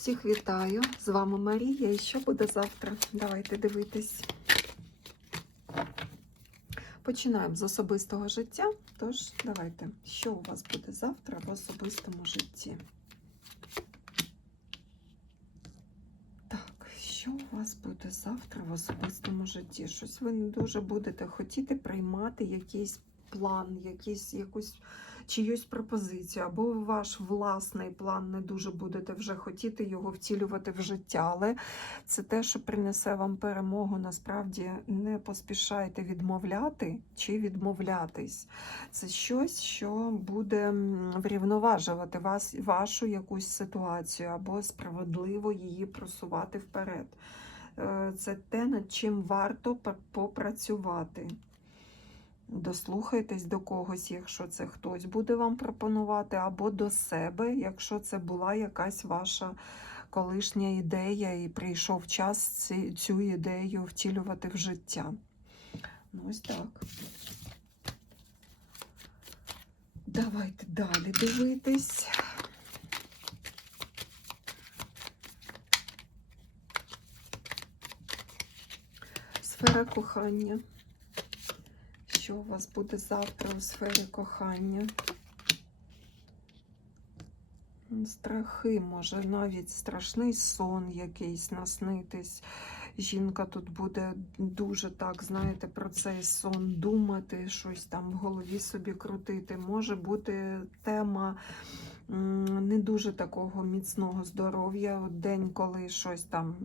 Всіх вітаю! З вами Марія. І що буде завтра? Давайте дивитись. Починаємо з особистого життя. Тож, давайте, що у вас буде завтра в особистому житті? Так, що у вас буде завтра в особистому житті? Щось ви не дуже будете хотіти приймати якийсь план, якийсь, якусь чиюсь пропозицію, або ваш власний план не дуже будете вже хотіти його втілювати в життя. Але це те, що принесе вам перемогу. Насправді не поспішайте відмовляти чи відмовлятись. Це щось, що буде врівноважувати вас, вашу якусь ситуацію, або справедливо її просувати вперед. Е, Це те, над чим варто попрацювати. Дослухайтесь до когось, якщо це хтось буде вам пропонувати, або до себе, якщо це була якась ваша колишня ідея, і прийшов час цю ідею втілювати в життя. Ну, ось так. Давайте далі дивитись. Сфера кохання. Що у вас буде завтра у сфері кохання? Страхи, може, навіть страшний сон якийсь наснитись. Жінка тут буде дуже так, знаєте, про цей сон думати, щось там в голові собі крутити. Може бути тема не дуже такого міцного здоров'я. День, коли щось там.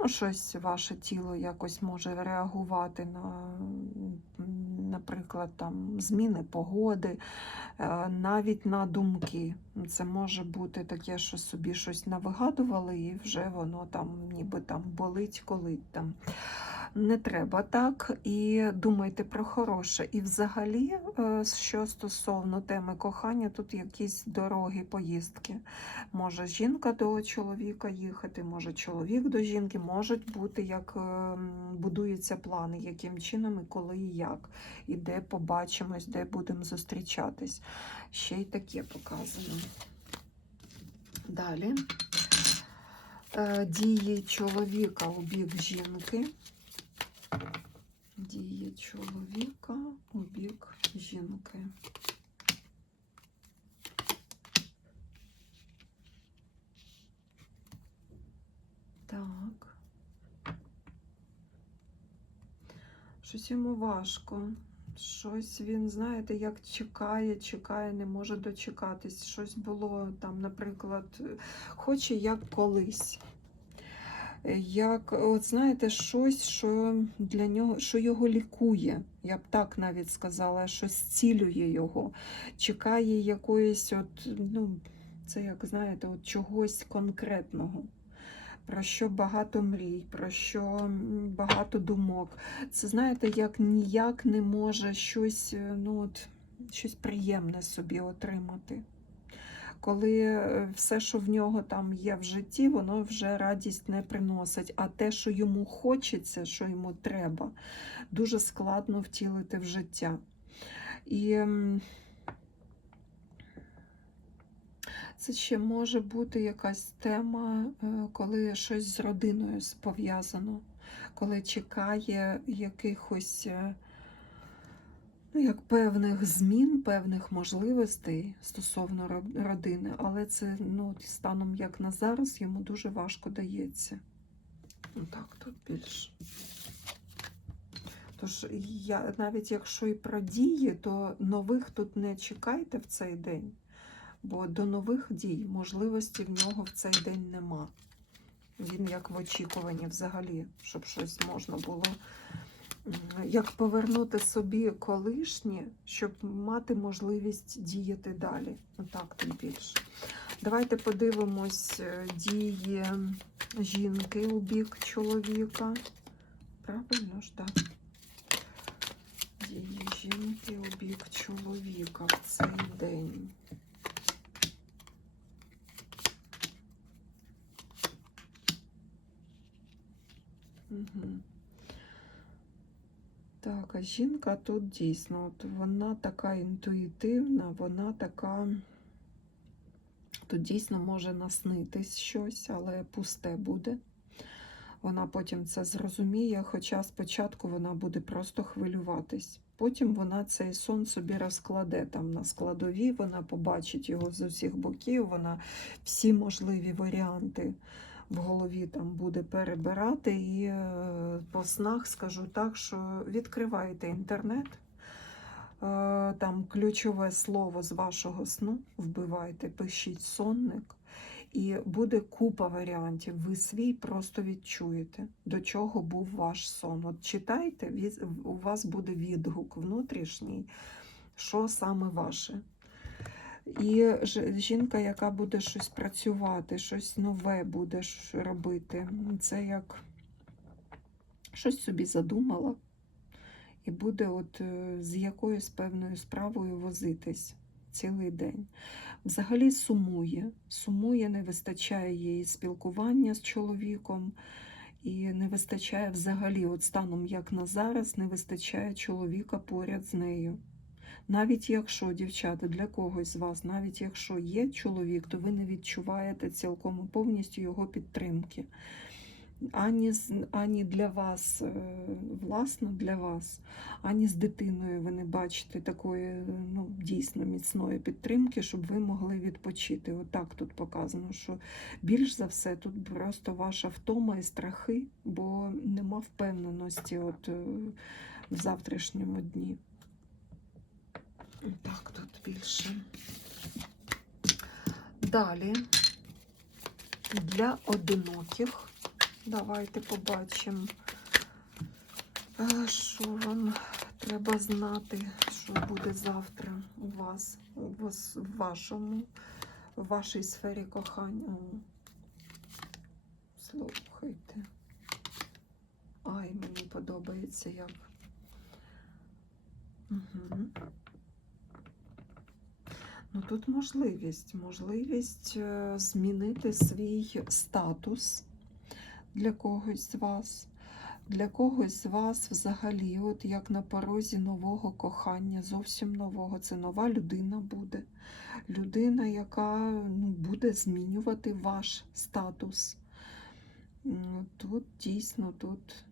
Ну, щось ваше тіло якось може реагувати на, наприклад, там, зміни погоди, е, навіть на думки. Це може бути таке, що собі щось навигадували, і вже воно там ніби там болить, колить там. Не треба так. І думайте про хороше. І взагалі, е, що стосовно теми кохання, тут якісь дорогі поїздки. Може жінка до чоловіка їхати, може чоловік до жінки, можуть бути як е, будуються плани, яким чином і коли і як, і де побачимось, де будемо зустрічатись. Ще й таке показано. Далі. Е, Дії чоловіка у бік жінки. Дії чоловіка у бік жінки. Так. Щось йому важко. Щось він, знаєте, як чекає, чекає, не може дочекатись. Щось було там, наприклад, хоче як колись. Як, от знаєте, щось, що для нього, що його лікує. Я б так навіть сказала, що зцілює його, чекає якоїсь, от, ну, це як знаєте, от чогось конкретного. Про що багато мрій, про що багато думок. Це знаєте, як ніяк не може щось, е, ну от, щось приємне собі отримати. Коли е, все, що в нього там є в житті, воно вже радість не приносить. А те, що йому хочеться, що йому треба, дуже складно втілити в життя. І це ще може бути якась тема, е, коли щось з родиною пов'язано, коли чекає якихось е, ну, як певних змін, певних можливостей стосовно родини, але це ну, станом як на зараз йому дуже важко дається. Ну, Так, тут більше. Тож я навіть якщо і про дії, то нових тут не чекайте в цей день, бо до нових дій можливості в нього в цей день нема. Він як в очікуванні взагалі, щоб щось можна було як повернути собі колишнє, щоб мати можливість діяти далі. Отак тим більше. Давайте подивимось е, дії жінки у бік чоловіка. Правильно ж, так? Дії жінки у бік чоловіка в цей день. Угу. Так, а жінка тут дійсно, от вона така інтуїтивна, вона така Тут дійсно може наснитись щось, але пусте буде. Вона потім це зрозуміє, хоча спочатку вона буде просто хвилюватись. Потім вона цей сон собі розкладе там на складові, вона побачить його з усіх боків, вона всі можливі варіанти в голові там буде перебирати. І е, по снах скажу так, що відкривайте інтернет. е, Там ключове слово з вашого сну вбивайте, пишіть сонник, і буде купа варіантів. Ви свій просто відчуєте, до чого був ваш сон. От читайте, у вас буде відгук внутрішній, що саме ваше. І жінка, яка буде щось працювати, щось нове буде робити, це як щось собі задумала, і буде от е, з якоюсь певною справою возитись цілий день. Взагалі сумує, сумує, не вистачає їй спілкування з чоловіком, і не вистачає взагалі, от станом як на зараз, не вистачає чоловіка поряд з нею. Навіть якщо, дівчата, для когось з вас, навіть якщо є чоловік, то ви не відчуваєте цілком і повністю його підтримки. Ані, ані для вас, е, власно для вас, ані з дитиною ви не бачите такої ну, дійсно міцної підтримки, щоб ви могли відпочити. Отак тут показано, що більш за все тут просто ваша втома і страхи, бо нема впевненості от, е, в завтрашньому дні. Так, тут більше. Далі для одиноких. Давайте побачимо, е, що вам треба знати, що буде завтра у вас, у вас в вашому, в вашій сфері кохання. Слухайте. Ай, мені подобається як. Угу. Ну, тут можливість, можливість е, змінити свій статус для когось з вас. Для когось з вас взагалі, от як на порозі нового кохання, зовсім нового. Це нова людина буде. Людина, яка ну, буде змінювати ваш статус. Тут дійсно тут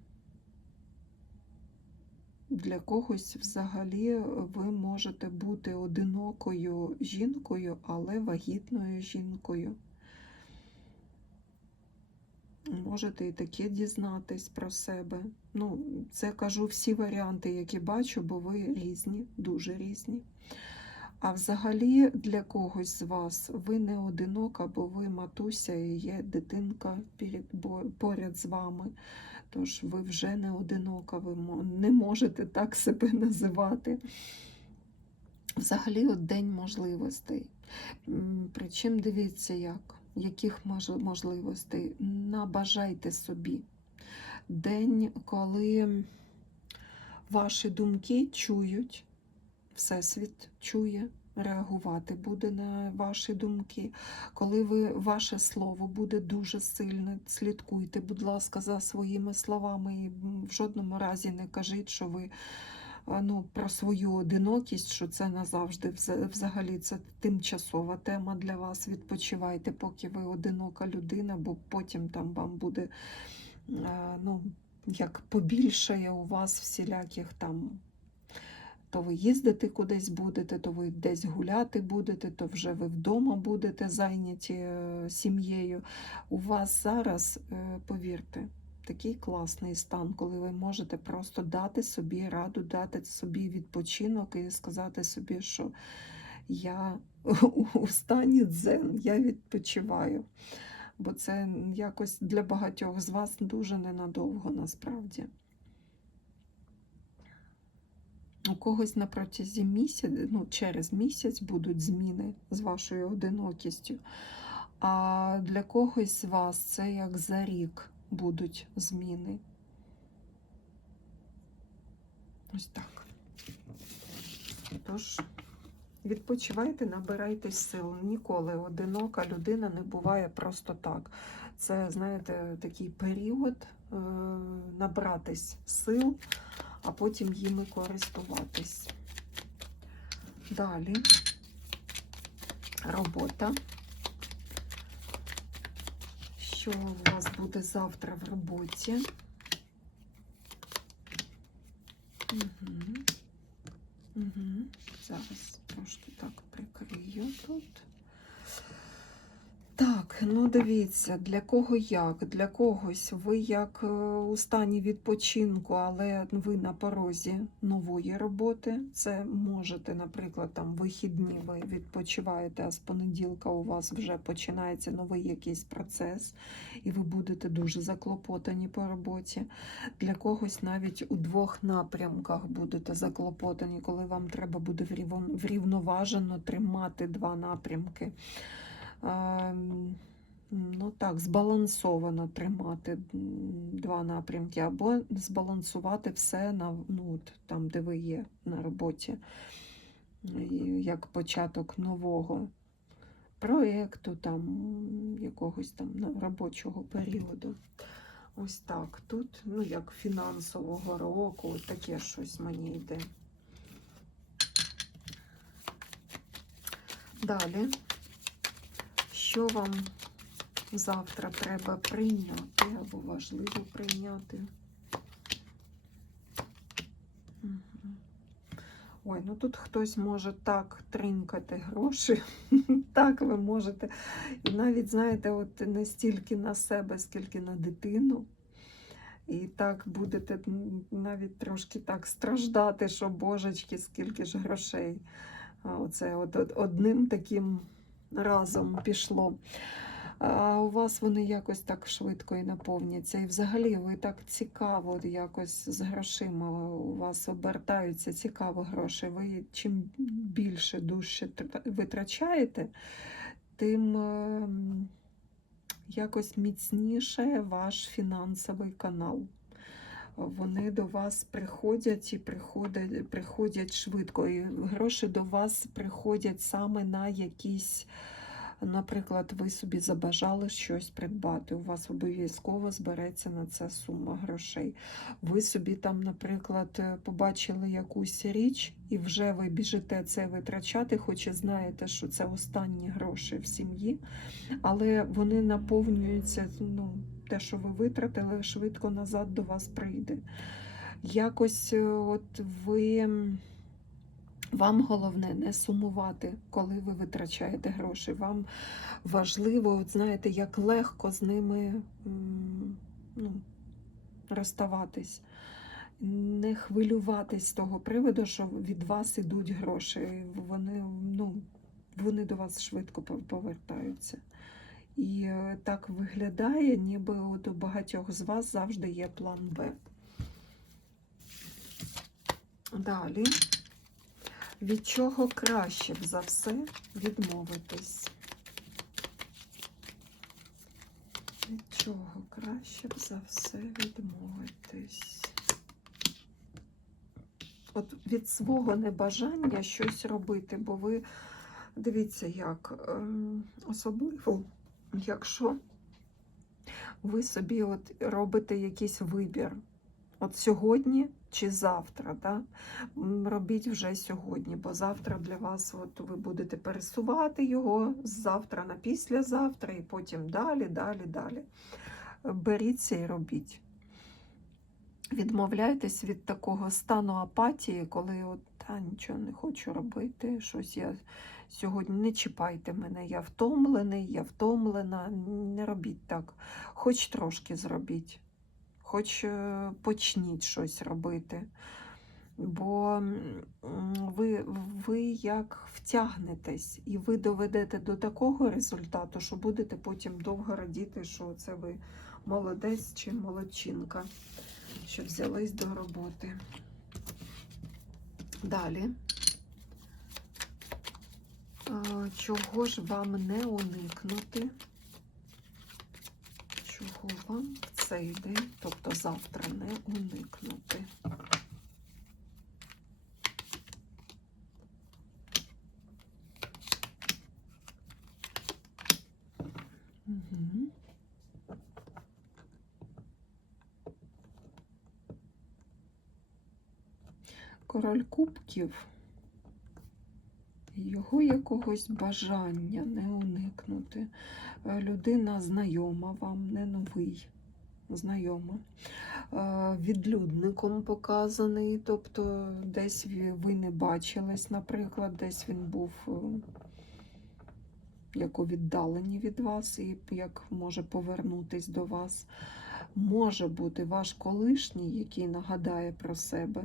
для когось взагалі ви можете бути одинокою жінкою, але вагітною жінкою. Можете і таке дізнатись про себе. Ну, це кажу всі варіанти, які бачу, бо ви різні, дуже різні. А взагалі для когось з вас ви не одинока, бо ви матуся і є дитинка поряд з вами. Тож ви вже не одинока, ви не можете так себе називати. Взагалі, от день можливостей. Причому дивіться, як, яких можливостей. Набажайте собі. День, коли ваші думки чують, Всесвіт чує, реагувати буде на ваші думки. Коли ви, ваше слово буде дуже сильне, слідкуйте, будь ласка, за своїми словами і в жодному разі не кажіть, що ви ну, про свою одинокість, що це назавжди взагалі це тимчасова тема для вас. Відпочивайте, поки ви одинока людина, бо потім там вам буде е, ну, як побільшає у вас всіляких там. То ви їздити кудись будете, то ви десь гуляти будете, то вже ви вдома будете зайняті е, сім'єю. У вас зараз, е, повірте, такий класний стан, коли ви можете просто дати собі раду, дати собі відпочинок і сказати собі, що я у стані дзен, я відпочиваю. Бо це якось для багатьох з вас дуже ненадовго насправді. У когось на протязі місяця, ну, через місяць будуть зміни з вашою одинокістю. А для когось з вас це як за рік будуть зміни. Ось так. Тож, відпочивайте, набирайтесь сил. Ніколи одинока людина не буває просто так. Це, знаєте, такий період е, набратись сил, а потім їми користуватись. Далі робота. Що у вас буде завтра в роботі? Угу. Угу. Зараз трошки так прикрию тут. Ну дивіться, для кого як, для когось ви як е, у стані відпочинку, але ви на порозі нової роботи. Це можете, наприклад, там вихідні ви відпочиваєте, а з понеділка у вас вже починається новий якийсь процес, і ви будете дуже заклопотані по роботі. Для когось навіть у двох напрямках будете заклопотані, коли вам треба буде врівноважено тримати два напрямки. Ем, Ну так, збалансовано тримати два напрямки, або збалансувати все на ну, от, там, де ви є на роботі, як початок нового проєкту, там, якогось там ну, робочого періоду. Ось так. Тут, ну, як фінансового року, таке щось мені йде. Далі. Що вам завтра треба прийняти або важливо прийняти? Мгм. Ой, ну тут хтось може так тринкати гроші, так ви можете. І навіть, знаєте, от не стільки на себе, скільки на дитину. І так будете навіть трошки так страждати, що божечки, скільки ж грошей. Оце от, от одним таким разом пішло. А у вас вони якось так швидко і наповняться. І взагалі ви так цікаво якось з грошима у вас обертаються цікаво гроші. Ви чим більше дужче витрачаєте, тим ем, якось міцніше ваш фінансовий канал. Вони до вас приходять і приходять, приходять швидко. І гроші до вас приходять саме на якісь, наприклад, ви собі забажали щось придбати. У вас обов'язково збереться на це сума грошей. Ви собі там, наприклад, побачили якусь річ, і вже ви біжите це витрачати, хоч і знаєте, що це останні гроші в сім'ї, але вони наповнюються. ну, те, що ви витратили, швидко назад до вас прийде. Якось е, от ви, вам головне не сумувати, коли ви витрачаєте гроші. Вам важливо, от знаєте, як легко з ними ну, розставатись. Не хвилюватись з того приводу, що від вас ідуть гроші. Вони, ну, вони до вас швидко повертаються. І е, так виглядає, ніби от у багатьох з вас завжди є план Б. Далі. Від чого краще б за все відмовитись? Від чого краще б за все відмовитись? От від свого небажання щось робити, бо ви дивіться, як ем, особливо якщо ви собі от робите якийсь вибір, от сьогодні чи завтра, да? робіть вже сьогодні, бо завтра для вас от ви будете пересувати його з завтра на післязавтра, і потім далі, далі, далі. Беріться і робіть. Відмовляйтесь від такого стану апатії, коли от, та, нічого не хочу робити, щось я сьогодні не чіпайте мене, я втомлений, я втомлена. Не робіть так. Хоч трошки зробіть, хоч е, почніть щось робити. Бо ви, ви як втягнетесь, і ви доведете до такого результату, що будете потім довго радіти, що це ви молодець чи молодчинка, що взялись до роботи. Далі. Чого ж вам не уникнути? Чого вам в цей день, тобто завтра, не уникнути? Король кубків його якогось бажання не уникнути. Е, Людина знайома вам, не новий. Знайома. Е, Відлюдником показаний, тобто десь ви не бачились, наприклад, десь він був е, як у віддаленні від вас, і як може повернутись до вас. Може бути ваш колишній, який нагадає про себе.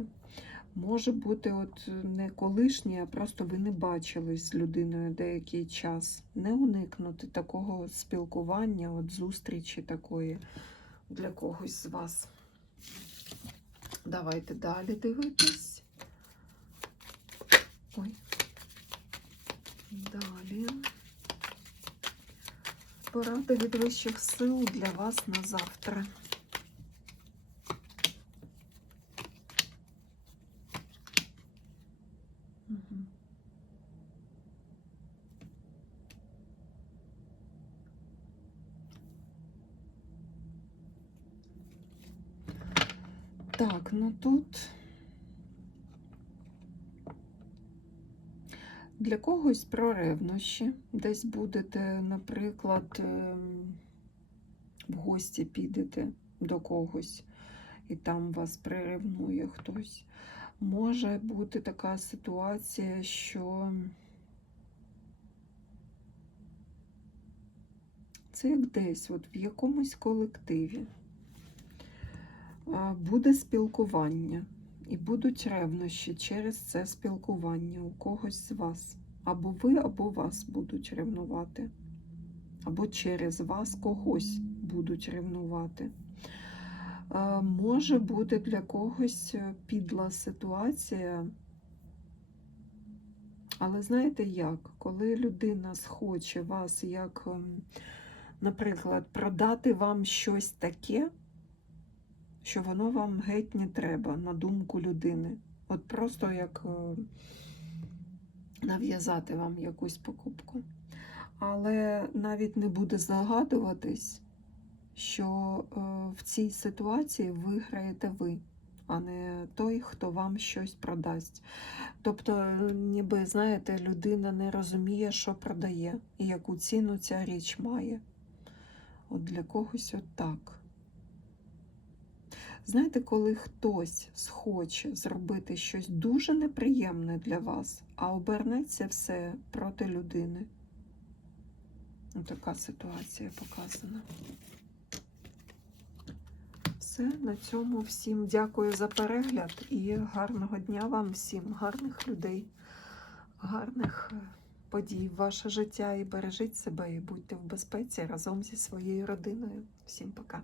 Може бути, от не колишній, а просто ви не бачились з людиною деякий час. Не уникнути такого спілкування, от зустрічі такої для когось з вас. Давайте далі дивитись. Ой. Далі. Порада від вищих сил для вас на завтра. Так, ну тут для когось про ревнощі. Десь будете, наприклад, ем, в гості підете до когось, і там вас приревнує хтось. Може бути така ситуація, що це як десь, от в якомусь колективі буде спілкування, і будуть ревнощі через це спілкування у когось з вас. Або ви, або вас будуть ревнувати, або через вас когось будуть ревнувати. Е, Може бути для когось е, підла ситуація. Але знаєте як? Коли людина схоче вас, як, ем, наприклад, продати вам щось таке, що воно вам геть не треба, на думку людини. От просто як е, нав'язати вам якусь покупку. Але навіть не буде загадуватись, що е, в цій ситуації виграєте ви, а не той, хто вам щось продасть. Тобто, ніби, знаєте, людина не розуміє, що продає і яку ціну ця річ має. От для когось от так. Знаєте, коли хтось схоче зробити щось дуже неприємне для вас, а обернеться все проти людини. Ось така ситуація показана. Все, на цьому всім дякую за перегляд і гарного дня вам всім, гарних людей, гарних е, подій в ваше життя і бережіть себе і будьте в безпеці разом зі своєю родиною. Всім пока.